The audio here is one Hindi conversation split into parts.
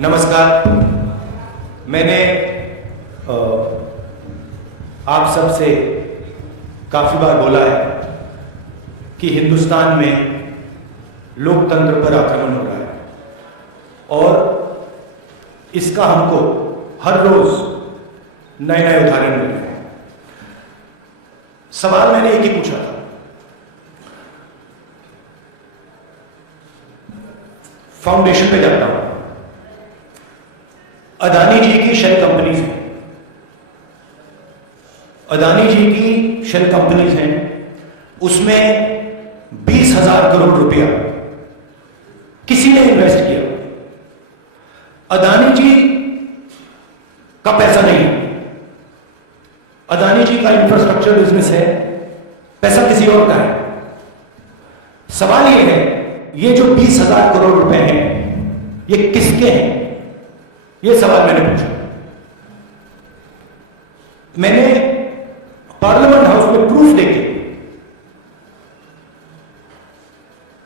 नमस्कार। मैंने आप सबसे काफी बार बोला है कि हिंदुस्तान में लोकतंत्र पर आक्रमण हो रहा है और इसका हमको हर रोज नए नए उदाहरण मिल रहे हैं। सवाल मैंने एक ही पूछा था, फाउंडेशन पे जाता हूं, अदानी जी की शेल कंपनीज हैं, अदानी जी की शेल कंपनीज हैं, उसमें 20,000 करोड़ रुपया किसी ने इन्वेस्ट किया। अदानी जी का पैसा नहीं, अदानी जी का इंफ्रास्ट्रक्चर बिजनेस है, पैसा किसी और का है। सवाल यह है, ये जो 20,000 करोड़ रुपए हैं ये किसके हैं? ये सवाल मैंने पूछा। मैंने पार्लियामेंट हाउस में प्रूफ देके,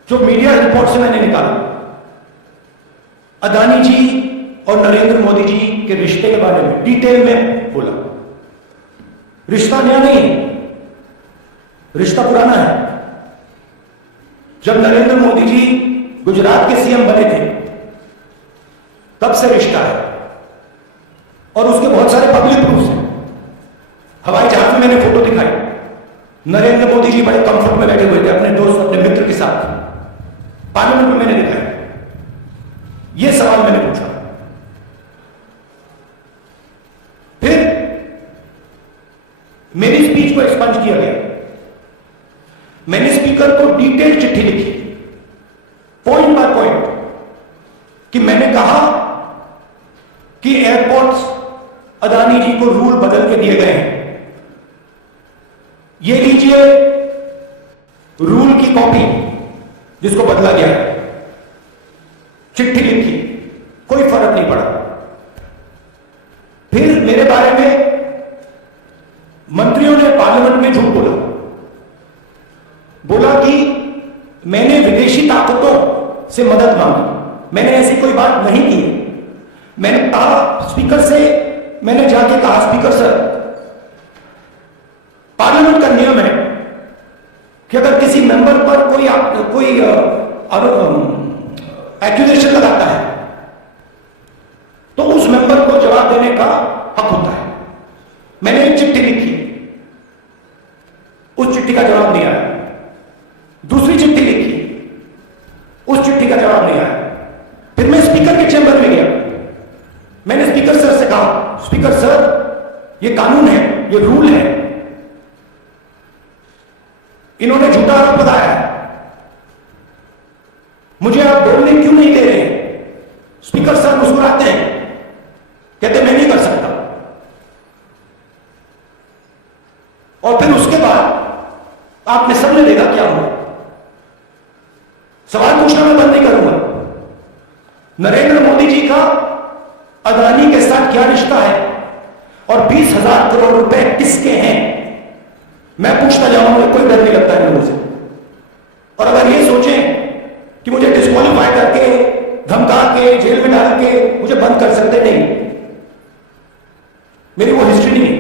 जो मीडिया रिपोर्ट से मैंने निकाला, अदानी जी और नरेंद्र मोदी जी के रिश्ते के बारे में डिटेल में बोला। रिश्ता नया नहीं है, रिश्ता पुराना है। जब नरेंद्र मोदी जी गुजरात के सीएम बने थे तब से रिश्ता है और उसके बहुत सारे पब्लिक प्रूफ्स हैं। हवाई जहाज में मैंने फोटो दिखाई, नरेंद्र मोदी जी बड़े कंफर्ट में बैठे हुए थे अपने दोस्त, अपने मित्र के साथ। पार्लियामेंट में मैंने दिखाया। यह सवाल मैंने पूछा। फिर मेरी स्पीच को एक्सपंज किया गया। मैंने स्पीकर को डिटेल चिट्ठी लिखी, पॉइंट बाय पॉइंट, कि मैंने कहा कि एयरपोर्ट्स अदानी जी को रूल बदल के दिए गए हैं। ये लीजिए रूल की कॉपी जिसको बदला गया है। चिट्ठी लिखी, कोई फर्क नहीं पड़ा। फिर मेरे बारे में मंत्रियों ने पार्लियामेंट में झूठ बोला कि मैंने विदेशी ताकतों से मदद मांगी। मैंने ऐसी कोई बात नहीं की। मैंने कहा स्पीकर से, मैंने जाके कहा स्पीकर सर, पार्लियामेंट का नियम है कि अगर किसी मेंबर पर कोई एक्यूजेशन लगाता है तो उस मेंबर को जवाब देने का हक होता है। मैंने एक चिट्ठी लिखी, उस चिट्ठी का जवाब नहीं आया। दूसरी चिट्ठी लिखी, उस चिट्ठी का जवाब नहीं आया। फिर मैं स्पीकर के चैम्बर में गया। मैंने स्पीकर सर से कहा, स्पीकर सर ये कानून है, ये रूल है, इन्होंने झूठा आरोप लगाया है, मुझे आप बोलने क्यों नहीं दे रहे हैं? स्पीकर सर मुस्कुराते हैं, कहते मैं नहीं कर सकता। और फिर उसके बाद आपने सबने देखा क्या हुआ। सवाल पूछना मैं बंद नहीं करूंगा। नरेंद्र मोदी जी का अदानी के साथ क्या रिश्ता है और 20,000 करोड़ रुपए किसके हैं, मैं पूछता जाऊंगा। कोई डर नहीं लगता है लोगों से। और अगर ये सोचें कि मुझे डिस्क्वालीफाई करके, धमका के, जेल में डाल के मुझे बंद कर सकते, नहीं, मेरी वो हिस्ट्री नहीं।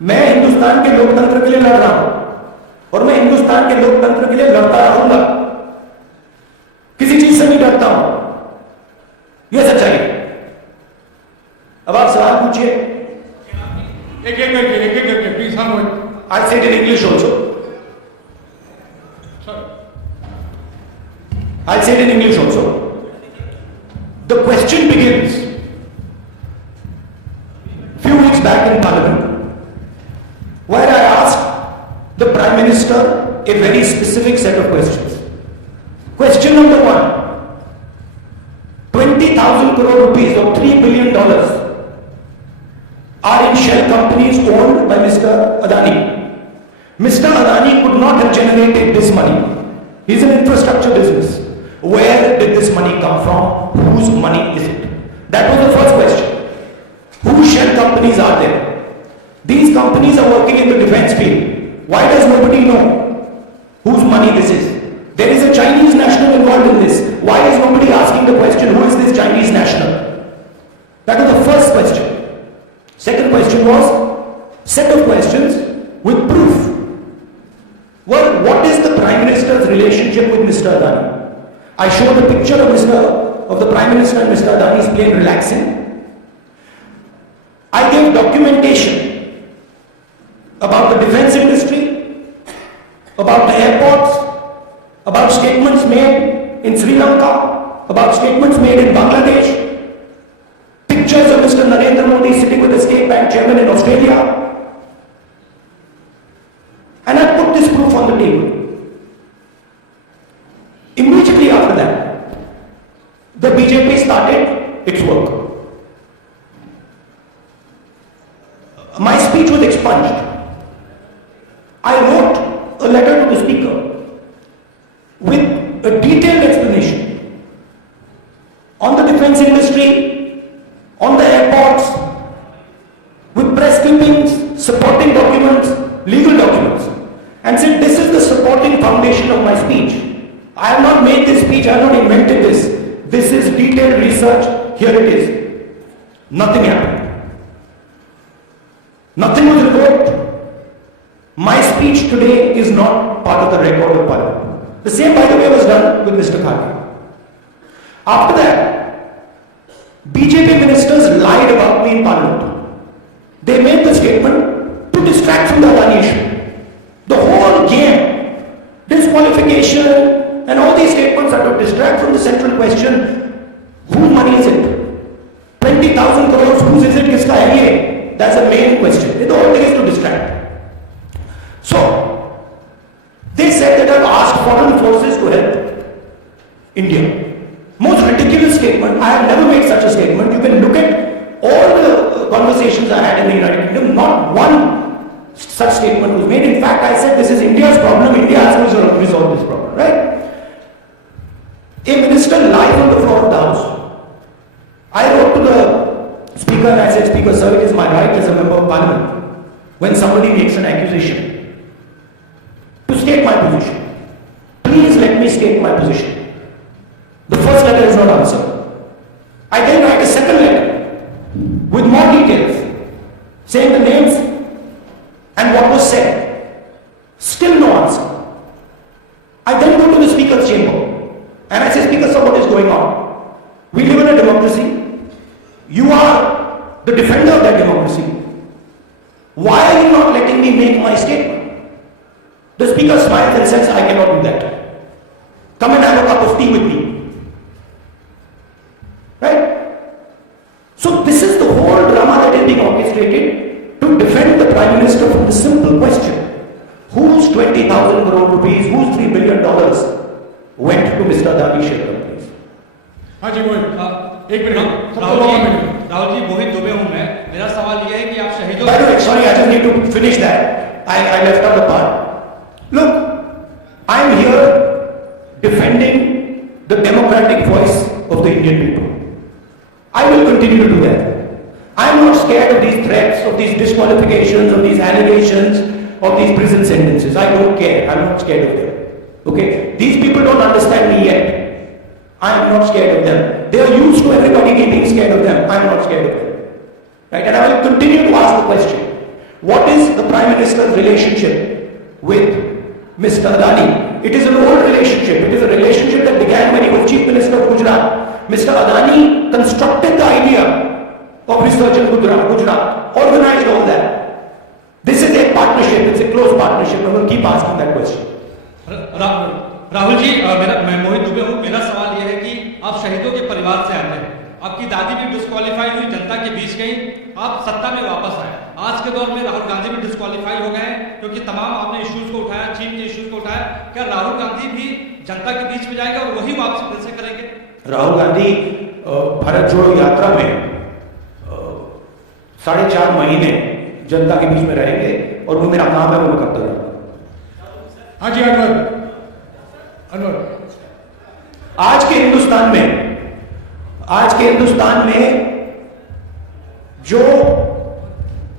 मैं हिंदुस्तान के लोकतंत्र के लिए लड़ रहा हूं और मैं हिंदुस्तान के लोकतंत्र के लिए लड़ता रहूंगा। किसी चीज से नहीं डरता हूं, यह सच्चाई है। अब आप सवाल पूछिए। एक please. I said in English also. I'll say it in English also. The question begins few weeks back in Parliament, where I asked the Prime Minister a very specific set of questions. Question number 1, 20,000 crore rupees or $3 billion are in shell companies owned by Mr. Adani. Mr. Adani could not have generated this money. He's an infrastructure business. Where did this money come from? Whose money is it? That was the first question. Whose shell companies are there? These companies are working in the defense field. Why does nobody know whose money this is? There is a Chinese national involved in this. Why is nobody asking the question picture of the Prime Minister and Mr. Adani's plane relaxing. I gave documentation about the defense industry, about the airports, about statements made in Sri Lanka, about statements made in Bangladesh, pictures of Mr. Narendra Modi sitting with the State Bank chairman in Australia. And I put this proof on the table. Immediately after that, the BJP started its work. My speech was expunged. I wrote a letter to the Speaker with a detailed explanation on the defense industry, on the airports, with press clippings, supporting documents, legal documents, and said this is the supporting foundation of my speech. I have not made this speech, I have not invented this. This is detailed research, here it is. Nothing happened. Nothing was revoked. My speech today is not part of the record of Parliament. The same, by the way, was done with Mr. Kharge. After that, BJP ministers lied about me in Parliament. They made the statement to distract from the Adani issue. The whole game, disqualification, and all these statements are to distract from the central question, whose money is it? 20,000 crores, whose is it? Kiska hai ye? That's the main question. The whole thing is to distract. So, they said that I've asked foreign forces to help India. Most ridiculous statement. I have never made such a statement. You can look at all the conversations I had in the United Kingdom. Not one such statement was made. In fact, I said this is India's problem. India has to resolve this problem. Right? A minister lied on the floor of the House. I wrote to the Speaker and I said, Speaker, sir, it is my right as a member of Parliament, when somebody makes an accusation, to state my position. Please let me state my position. The first letter is not answered. I then write a second letter with more details, saying the names and what was said. Still no answer. I then go to the Speaker's chamber and I say, Speaker, sir, what is going on? We live in a democracy. You are the defender of that democracy. Why are you not letting me make my statement? The Speaker smiles and says, I cannot do that. Come and have a cup of tea with me. Right? So this is the whole drama that is being orchestrated to defend the Prime Minister from the simple question. Whose 20,000 crore rupees, whose $3 billion went to Mr. Adani share companies? हाँ जी मोहित एक मिनट राहुल जी मोहित दुबे हूं मैं मेरा सवाल यह है कि आप शहीदों By the way, sorry, I just need to finish that. I left out a part. Look, I'm here defending the democratic voice of the Indian people. I will continue to do that. I'm not scared of these threats, of these disqualifications, of these allegations, of these prison sentences. I don't care. I'm not scared of them. Okay? These people don't understand me yet. I am not scared of them. They are used to everybody being scared of them. I am not scared of them. Right? And I will continue to ask the question. What is the Prime Minister's relationship with Mr. Adani? It is an old relationship. It is a relationship that began when he was Chief Minister of Gujarat. Mr. Adani constructed the idea of research in Gujarat, organized all that. This is a partnership. It's a close partnership. I will keep asking that question. Rahul ji मैं मोहित दुबे हूं मेरा सवाल यह है कि आप शहीदों के परिवार से आते हैं आपकी दादी भी डिस्क्वालीफाई हुई जनता के बीच गई आप सत्ता में वापस आए आज के दौर में राहुल गांधी भी डिस्क्वालीफाई हो गए क्योंकि तमाम आपने इश्यूज को उठाया चीफ के इश्यूज को उठाया क्या राहुल गांधी भी जनता के बीच में जाएगा और वही वापसी फिर से करेंगे राहुल गांधी भारत जोड़ो यात्रा में 4.5 महीने जनता के बीच में रहेंगे और वो मेरा काम है वो मैं करता रहूंगा। हाँ जी अनवर आज के हिंदुस्तान में जो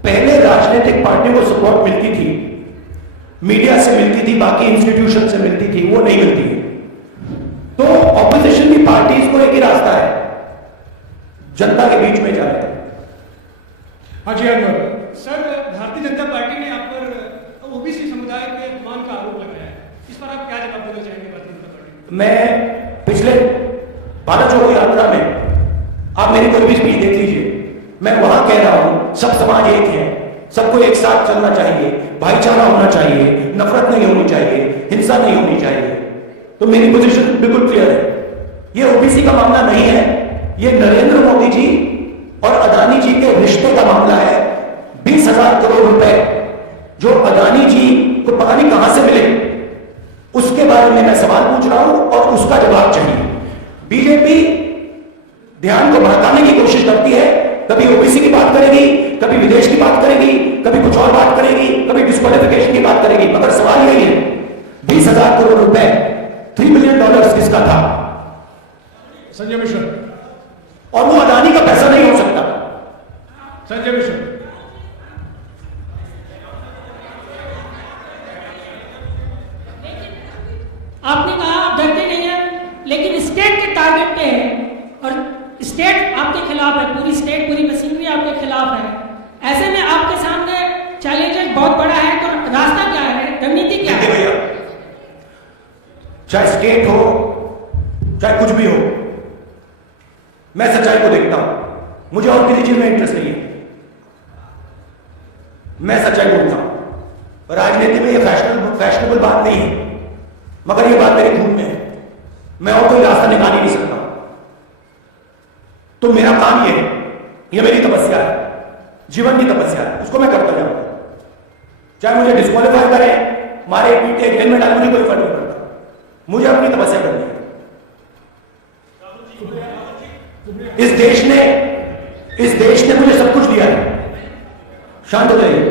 पहले राजनीतिक पार्टियों को सपोर्ट मिलती थी मीडिया से मिलती थी बाकी इंस्टीट्यूशन से मिलती थी वो नहीं मिलती है तो ऑपोजिशन की पार्टीज को एक ही रास्ता है जनता के बीच में जाने का। हाँ जी अनवर सर भारतीय जनता पार्टी ने आप पर ओबीसी समुदाय के अपमान का आरोप लगाया है इस पर आप क्या जवाब देना चाहेंगे भारतीय जनता पार्टी? मैं पिछले भारत जोड़ो यात्रा में आप मेरी कोई भी स्पीच देख लीजिए, मैं वहां कह रहा हूं सब समाज एक है, सबको एक साथ चलना चाहिए, भाईचारा होना चाहिए, नफरत नहीं होनी चाहिए, हिंसा नहीं होनी चाहिए। तो मेरी पोजीशन बिल्कुल क्लियर है। ये ओबीसी का मामला नहीं है, ये नरेंद्र मोदी जी और अदानी जी के रिश्ते का मामला है। 20,000 करोड़ रुपए जो अदानी जी को पता नहीं कहां से मिले, उसके बारे में मैं सवाल पूछ रहा हूं और उसका जवाब चाहिए। बीजेपी ध्यान को भड़काने की कोशिश करती है, कभी ओबीसी की बात करेगी, कभी विदेश की बात करेगी, कभी कुछ और बात करेगी, कभी डिस्क्वालिफिकेशन की बात करेगी, मगर सवाल यही है 20,000 करोड़ रुपए, $3 बिलियन किसका था? संजय मिश्रा। और वो अदानी का पैसा नहीं हो सकता। संजय मिश्रा। आपने कहा आप डरते नहीं हैं, लेकिन स्टेट के टारगेट पे है और स्टेट आपके खिलाफ है, पूरी स्टेट, पूरी मशीनरी आपके खिलाफ है। ऐसे में आपके सामने चैलेंजेस बहुत बड़ा है, तो रास्ता क्या है, रणनीति क्या है? भैया, चाहे स्टेट हो चाहे कुछ भी हो, मैं सच्चाई को देखता हूं, मुझे और किसी चीज में इंटरेस्ट नहीं है, मैं सच्चाई बोलता हूं। राजनीति में यह फैशनेबल बात नहीं है, मगर यह बात मेरे खून में है, मैं और कोई रास्ता निकाल ही नहीं सकता। तो मेरा काम यह है, यह मेरी तपस्या है, जीवन की तपस्या है, उसको मैं करता जाऊंगा। चाहे मुझे डिस्क्वालीफाई करें, मारे पीटे जेल में डाले, मुझे कोई फर्क नहीं पड़ता, मुझे अपनी तपस्या करनी है। इस देश ने मुझे सब कुछ दिया है, शांत हो जाइए।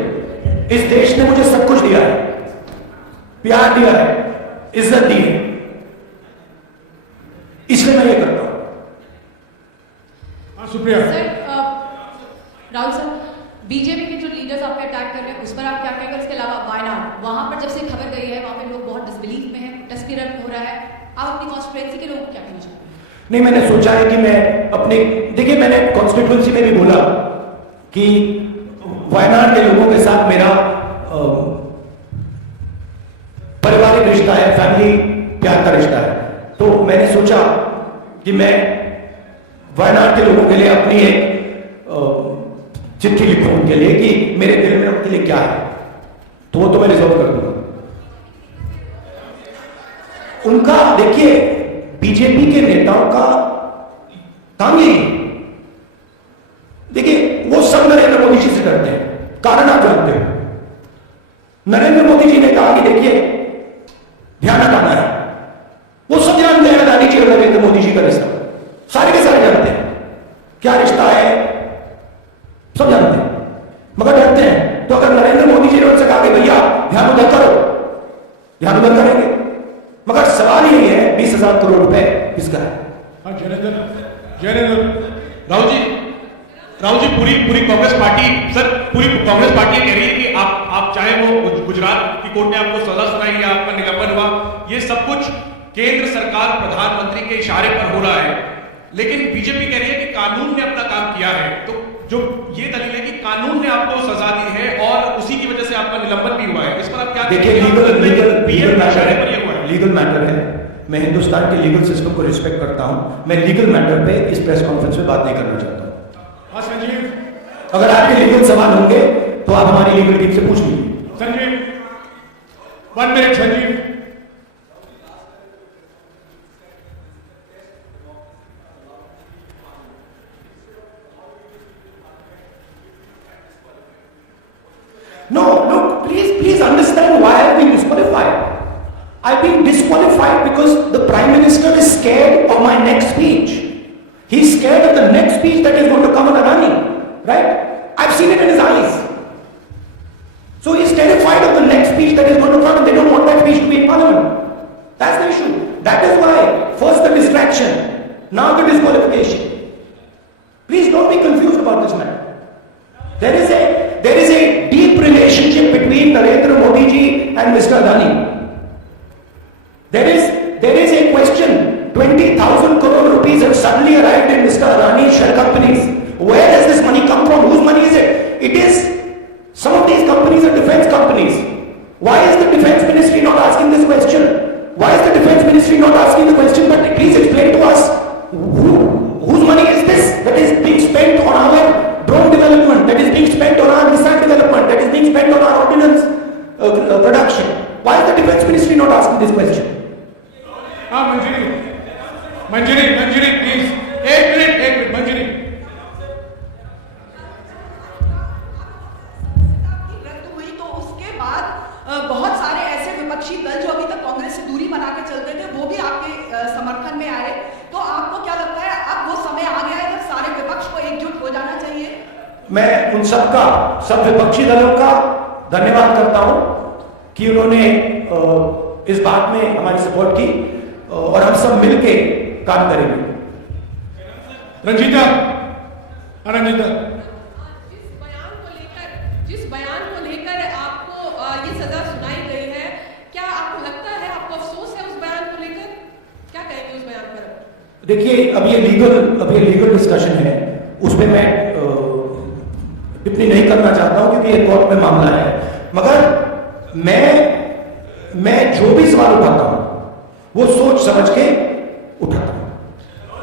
इस देश ने मुझे सब कुछ दिया है, प्यार दिया है, इज्जत दी है, इसलिए मैं ये करता हूं। Supriya. Sir, Rahul sir, BJP के जो लीडर्स आप पे अटैक कर रहे हैं उस पर आप क्या कहेंगे? उसके अलावा वायनाड, वहां पर जब से खबर गई है वहां पे लोग बहुत डिसबिलीफ में हैं, टेस्ट भी रन हो रहा है, आप अपनी कॉन्स्टिट्यूएंसी के लोग क्या कहना चाहते हैं? नहीं, मैंने सोचा है कि मैं अपने, देखिए मैंने कॉन्स्टिट्यूएंसी में भी बोला कि वायनाड के लोगों के साथ मेरा पारिवारिक रिश्ता है, फैमिली प्यार का रिश्ता है। तो मैंने सोचा कि मैं वायनाड के लोगों के लिए अपनी एक चिट्ठी लिखूं उनके लिए कि मेरे दिल में उनके लिए क्या है, तो वो तो मैं रिजॉल्व कर दूंगा। उनका देखिए, बीजेपी के नेताओं का काम यही, देखिए वो सब नरेंद्र मोदी जी से डरते हैं, कारण आप जानते हो। नरेंद्र मोदी जी ने कहा कि देखिए ध्यान हटाना है, वो सब जानते हैं अदानी जी और नरेंद्र मोदी जी का रिश्ता, सारे के सारे जानते हैं क्या रिश्ता है, सब जानते हैं, मगर डरते हैं। तो अगर नरेंद्र मोदी जी ने उनसे कहा कि भैया ध्यान उधर करो, ध्यान उधर करेंगे, मगर सवाल यही है 20,000 करोड़ रुपए किसका है? हाँ, जयनेंद्र। राहुल जी, पूरी कांग्रेस पार्टी, सर पूरी कांग्रेस पार्टी कह रही है कि आप चाहे वो गुजरात की कोर्ट ने आपको सजा सुनाई या आपका निलंबन हुआ, ये सब कुछ केंद्र सरकार प्रधानमंत्री के इशारे पर हो रहा है, लेकिन बीजेपी कह रही है कि कानून ने अपना काम किया है। तो जो ये दलील है कि कानून ने आपको सजा दी है और उसी की वजह से आपका निलंबन भी हुआ है, इस पर आप क्या देखिए, लीगल मैटर है, मैं हिंदुस्तान के लीगल सिस्टम को रिस्पेक्ट करता हूं, मैं लीगल मैटर पे इस प्रेस कॉन्फ्रेंस में बात नहीं करना चाहता हूं। संजीव। अगर आपके लीगल सवाल होंगे तो आप हमारी लीगल टीम से पूछ लीजिए। Sanjeev, 1 minute. Sanjeev. No, look, please understand why I've been disqualified. I've been disqualified because the Prime Minister is scared of my next speech. He's scared of the next speech that is going to come on Adani, right? I've seen it in his eyes. So he's terrified of the next speech that is going to come, and they don't want that speech to be in Parliament. That's the issue. That is why, first the distraction, now the disqualification. Please don't be confused about this matter. There is a deep relationship between Narendra Modi ji and Mr. Adani. There is a question. 20,000 crore rupees have suddenly arrived in Mr. Adani's shell companies. Where does this money come from? Whose money is it? It is, some of these companies are defense companies. Why is the defense ministry not asking this question? Why is the defense ministry not asking the question, but please explain to us मैं उन सबका, सब विपक्षी दलों का धन्यवाद करता हूं कि उन्होंने इस बात में हमारी सपोर्ट की और हम सब मिलके काम करेंगे। रंजीता, रंजीता, जिस बयान को लेकर आपको ये सजा सुनाई गई है, क्या आपको लगता है, आपको अफसोस है उस बयान को लेकर? क्या कहेंगे उस बयान पर? देखिए, अब ये लीगल डिस्कशन है, उसमें मैं टिप्पणी नहीं करना चाहता हूं क्योंकि ये कोर्ट में मामला है। मगर मैं जो भी सवाल उठाता हूं वो सोच समझ के उठाता हूं।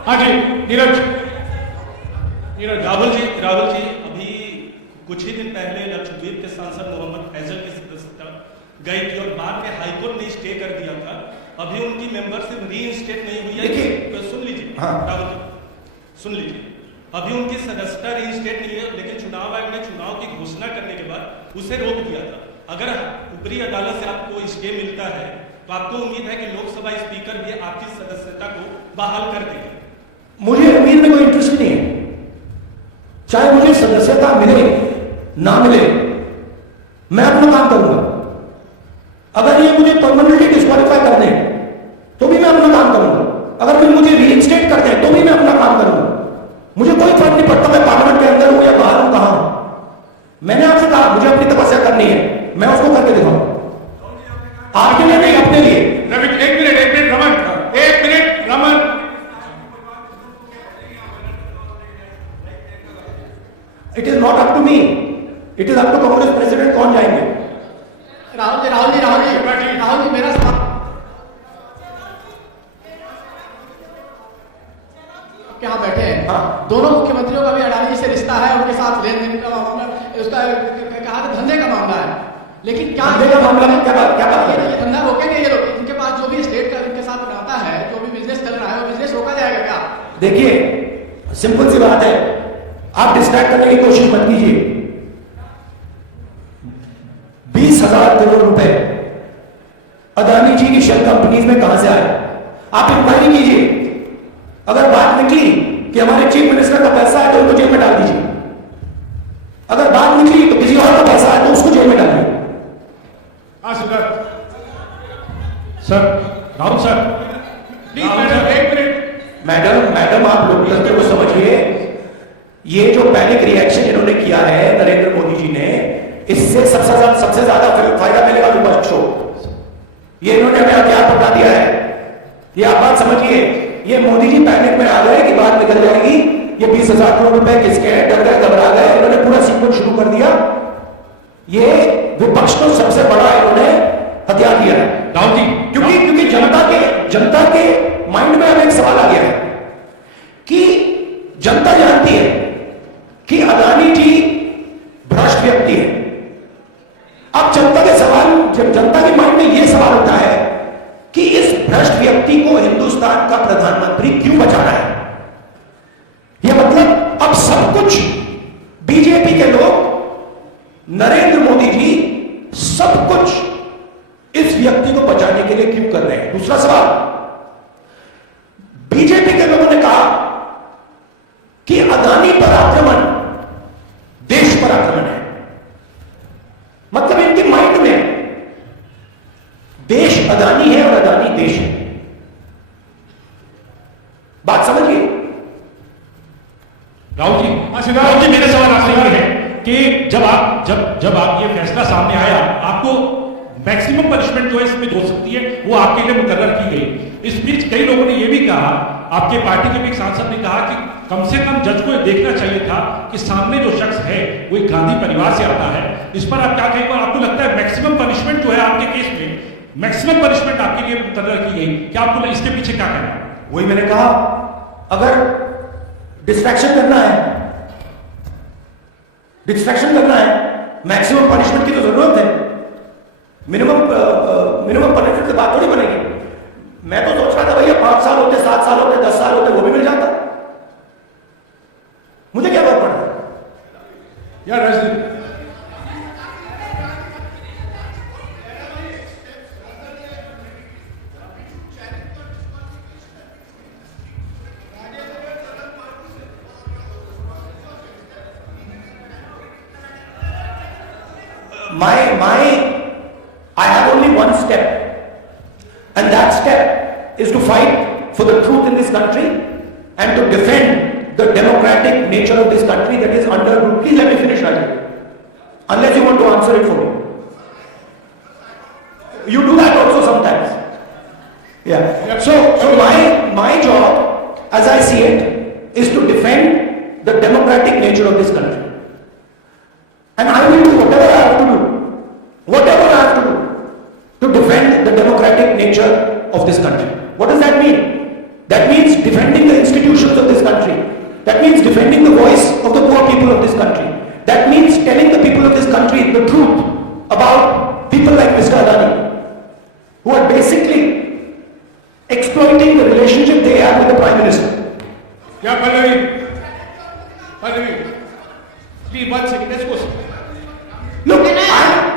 हाँ जी, नीरज। राहुल जी, अभी कुछ ही दिन पहले लक्षद्वीप के सांसद मोहम्मद फैजल की सदस्यता गई थी और बाद में हाईकोर्ट ने स्टे कर दिया था। अभी उनकी मेंबरशिप रीइंस्टेट नहीं हुई है। तो सुन लीजिए। हाँ। राहुल जी सुन लीजिए, अभी उनकी सदस्यता रीइंस्टेट नहीं है, लेकिन चुनाव आयोग ने चुनाव की घोषणा करने के बाद उसे रोक दिया था। अगर ऊपरी अदालत से आपको स्टे मिलता है तो आपको उम्मीद है कि लोकसभा स्पीकर भी आपकी सदस्यता को बहाल कर देंगे? मुझे उम्मीद में कोई इंटरेस्ट नहीं है, चाहे मुझे सदस्यता मिले ना मिले, मैं अपना काम करूंगा। अगर ये मुझे परमानेंटली डिस्क्वालीफाई कर दें तो भी मैं अपना काम करूंगा, अगर फिर मुझे रीइंस्टेट कर दें तो भी मैं अपना काम करूंगा। मुझे कोई फर्क नहीं पड़ता मैं पार्लियामेंट के अंदर हूं या बाहर हूं, कहां हूं। मैंने आपसे कहा मुझे अपनी तपस्या करनी है, मैं उसको करके दिखाऊंगा, आपके लिए नहीं, अपने लिए। एक मिनट रमन, एक minute Raman. It is not up to me, it is up to Congress president कौन जाएंगे। राहुल जी मेरा सवाल यहाँ बैठे हैं। हाँ। दोनों मुख्यमंत्रियों का भी अडानी जी से रिश्ता है, उनके साथ लेन देन का मामला, उसका कहा था धंधे का मामला है, लेकिन क्या धंधे का मामला में क्या बात है? ये धंधा रोकेंगे ये लोग? इनके पास जो भी स्टेट का इनके साथ बनाता है, जो भी बिजनेस चल रहा है, वो बिजनेस रोका जाएगा क्या? देखिए, सिंपल सी बात है, आप डिस्ट्रैक्ट करने की कोशिश मत कीजिए। 20,000 करोड़ रुपए अदानी जी की शेल कंपनीज में कहां से आए? आप इंक्वायरी कीजिए। अगर बात निकली कि हमारे चीफ मिनिस्टर का पैसा है तो उनको जेल में डाल दीजिए, अगर बात निकली तो किसी और का पैसा है तो उसको जेल में डालिए। हाँ Siddharth sir, Rahul sir, please madam, एक मिनट। मैडम आप लोकतंत्र को समझिए। ये जो पैनिक रिएक्शन इन्होंने किया है नरेंद्र मोदी जी ने, इससे सबसे ज्यादा फायदा मिलेगा विपक्ष को। ये इन्होंने हमें हथियार पकड़ा दिया है। ये आप बात समझिए, ये मोदी जी पैनिक में आ गए कि बात निकल जाएगी, ये 20,000 करोड़ रुपए किसके हैं, डर गए, घबरा गए, इन्होंने पूरा सीक्वेंस शुरू कर दिया। ये विपक्ष को सबसे बड़ा इन्होंने हथियार दिया है। राहुल जी, क्योंकि जनता के माइंड में अब एक सवाल आ गया है कि जनता जानती है कि अदानी जी भ्रष्ट व्यक्ति है। अब जनता के माइंड में यह सवाल उठा है कि इस भ्रष्ट व्यक्ति को हिंदुस्तान का प्रधानमंत्री क्यों बचाना है। यह मतलब अब सब कुछ बीजेपी के लोग, नरेंद्र मोदी जी सब कुछ इस व्यक्ति को बचाने के लिए क्यों कर रहे हैं। दूसरा सवाल, बीजेपी के लोगों ने कहा कि अदानी पर आक्रमण देश पर आक्रमण है। मतलब इनके माइंड में देश अदानी है और अदानी देश है। बात समझिए। राहुल जी, मेरे सवाल आपसे ये है कि जब आप ये फैसला सामने आया, आपको मैक्सिमम पनिशमेंट जो है इसमें हो सकती है वो आपके लिए मुकर्रर की गई। इस बीच कई लोगों ने ये भी कहा, आपके पार्टी के भी एक सांसद ने कहा कि कम से कम जज को देखना चाहिए था कि सामने जो शख्स है वो एक गांधी परिवार से आता है। इस पर आप क्या कहेंगे? आपको लगता है मैक्सिमम पनिशमेंट जो है आपके केस में, मैक्सिमम पनिशमेंट आपके लिए मुकर्रर की गई, क्या आपको इसके पीछे क्या कहना है? वही मैंने कहा, अगर डिस्ट्रैक्शन करना है, मैक्सिमम पनिशमेंट की तो जरूरत है। मिनिमम पनिशमेंट की बात थोड़ी बनेगी। मैं तो सोच रहा था भैया 5 साल होते, 7 साल होते, 10 साल होते, वो भी मिल जाता। मुझे क्या फर्क पड़ता है यार Rajdeep, I have only one step, and that step is to fight for the truth in this country and to defend the democratic nature of this country that is under. Please let me finish, Rajiv. Unless you want to answer it for me. You do that also sometimes. Yeah. So my job, as I see it, is to defend the democratic nature of this country. And I will do whatever I have to do. Whatever I have to do to defend the democratic nature of this country. What does that mean? That means defending the institutions of this country. That means defending the voice of the poor people of this country. That means telling the people of this country the truth about people like Mr. Adani, who are basically exploiting the relationship they have with the Prime Minister. Yeah, Pallavi, please 1 second, let's go. Look,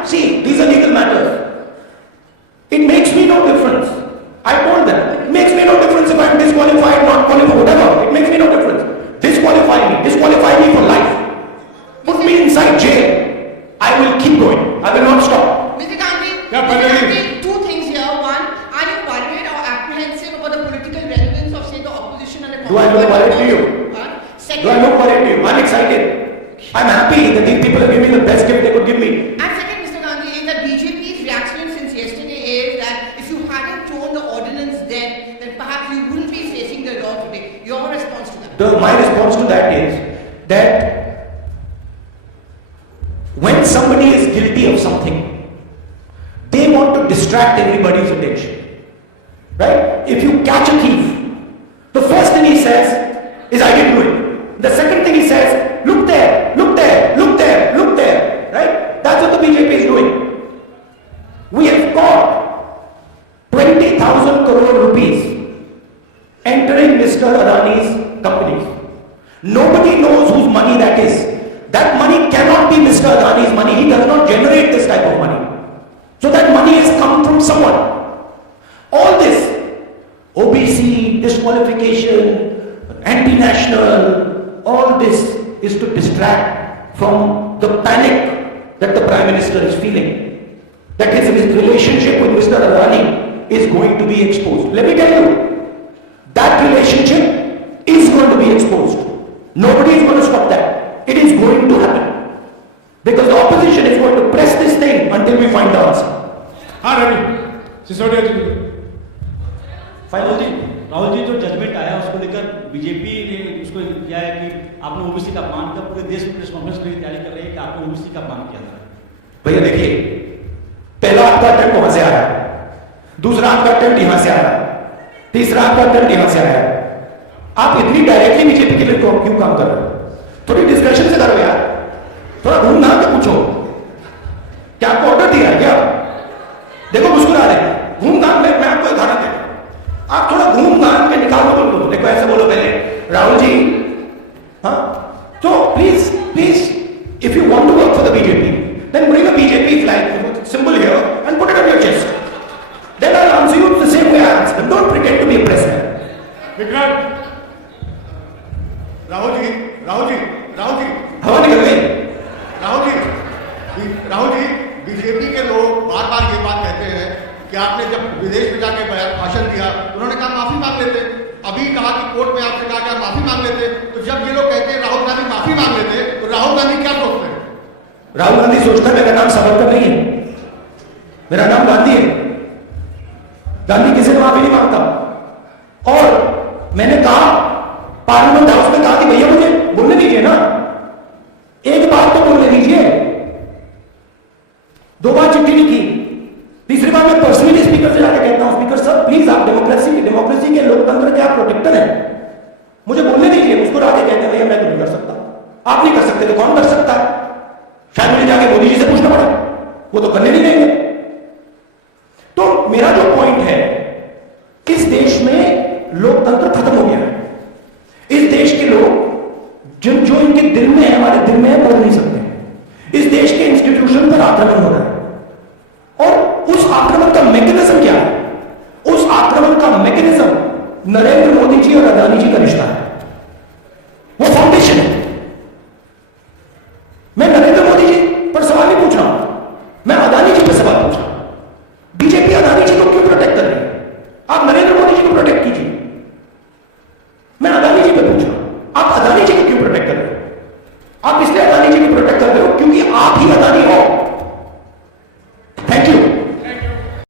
see, these are legal matters. It makes me no difference. I told them, it makes me no difference if I am disqualified, not qualified, whatever. It makes me no difference. Disqualify me for life. Put me inside jail. I will keep going. I will not stop. Mr. Gandhi, Yeah, Mr. Pallavi. Gandhi, two things here. One, are you worried or apprehensive about the political relevance of, say, the opposition and the Do I look worried to you? Second, Do I look worried to you? I'm excited. I'm happy that these people have given me the best gift they could give me. and second, Mr. Gandhi, is that BJP's reaction since yesterday is that if you hadn't thrown the ordinance then perhaps you wouldn't be facing the law today. Your response to that? My response to that is that when somebody is guilty of something, they want to distract everybody's attention. Right? If you catch a thief, the first thing he says is, I didn't do it. The second thing he says, look there, look there, look there, look there. Right? That's what the BJP is doing. We have got 20,000 crore rupees entering Mr. Adani's companies. Nobody knows whose money that is. That money cannot be Mr. Adani's money. He does not generate this type of money. So that money has come from someone. All this, OBC, disqualification, anti-national, all this is to distract from the panic that the Prime Minister is feeling. That his relationship with Mr. Adani is going to be exposed. Let me tell you, that relationship is going to be exposed. Nobody is going to stop that. It is going to happen. Because the opposition is going to press this thing until we find the answer. हाँ रवि, सिसोदिया जी। राहुल जी जो जजमेंट आया उसको लेकर बीजेपी ने उसको किया है कि आपने ओबीसी का अपमान किया, पूरे देश में प्रेस कॉन्फ्रेंस की तैयारी कर रहे हैं कि आपने ओबीसी का अपमान किया था। भैया देखिए, पहला आपका अटेम्प्ट वहां से आया, दूसरा आपका अटेम्प्ट यहां से आया, तीसरा आपका अटेम्प्ट यहां से आया। आप इतनी डायरेक्टली बीजेपी के लिए क्यों काम कर रहे हो? थोड़ी डिस्कशन से करो यार, थोड़ा घूम घाम के पूछो, क्या आपको ऑर्डर दिया है क्या? देखो मुस्कुरा रहे, घूम घाम में मैं आपको उदाहरण देता हूं, आप थोड़ा घूम घाम के निकालो बोलो, देखो ऐसे बोलो पहले, राहुल जी, हाँ, तो please if you want to work for the BJP, then bring a BJP flag symbol here and put it on your chest. Then I'll answer you the same way I answer them. Don't pretend to be a pressman. Vikrant, Rahul ji, हवा निकल गई। राहुल जी, बीजेपी के लोग बार बार ये बात कहते हैं कि आपने जब विदेश में जाके भाषण दिया, उन्होंने कहा माफी मांग लेते, अभी कहा कि कोर्ट में आपसे कहा कि माफी मांग लेते, तो जब ये लोग कहते हैं राहुल गांधी माफी मांग लेते, तो राहुल गांधी क्या सोचते हैं? राहुल गांधी सोचता है मेरा नाम सावरकर नहीं है, मेरा नाम गांधी है। गांधी किसी से माफी नहीं मांगता। और मैंने कहा पार्लियामेंट हाउस में कहा कि भैया मुझे बोलने दीजिए ना, एक बार तो बोलने दीजिए। 2 बार चिट्ठी लिखी, तीसरी बार मैं पर्सनली स्पीकर से जाकर कहता हूं, स्पीकर साहब प्लीज आप डेमोक्रेसी के लोकतंत्र के आप प्रोटेक्टर हैं, मुझे बोलने दीजिए। मुस्कुरा के कहते हैं भैया मैं तो नहीं कर सकता, आप नहीं कर सकते तो कौन कर सकता है? शायद मुझे जाके मोदी जी से पूछना पड़े, वो तो करने नहीं देंगे। तो मेरा जो पॉइंट है, इस देश में लोकतंत्र खत्म हो गया है। इस देश के लोग जो इनके दिल में है, हमारे दिल में है, बोल नहीं सकते। इस देश के इंस्टीट्यूशन पर आक्रमण हो रहा है, और उस आक्रमण का मैकेनिज्म क्या है? उस आक्रमण का मैकेनिज्म नरेंद्र मोदी जी और अदानी जी का रिश्ता है, वो फाउंडेशन है। मैं नरेंद्र मोदी जी पर सवाल नहीं पूछ रहा हूं, आप इसलिए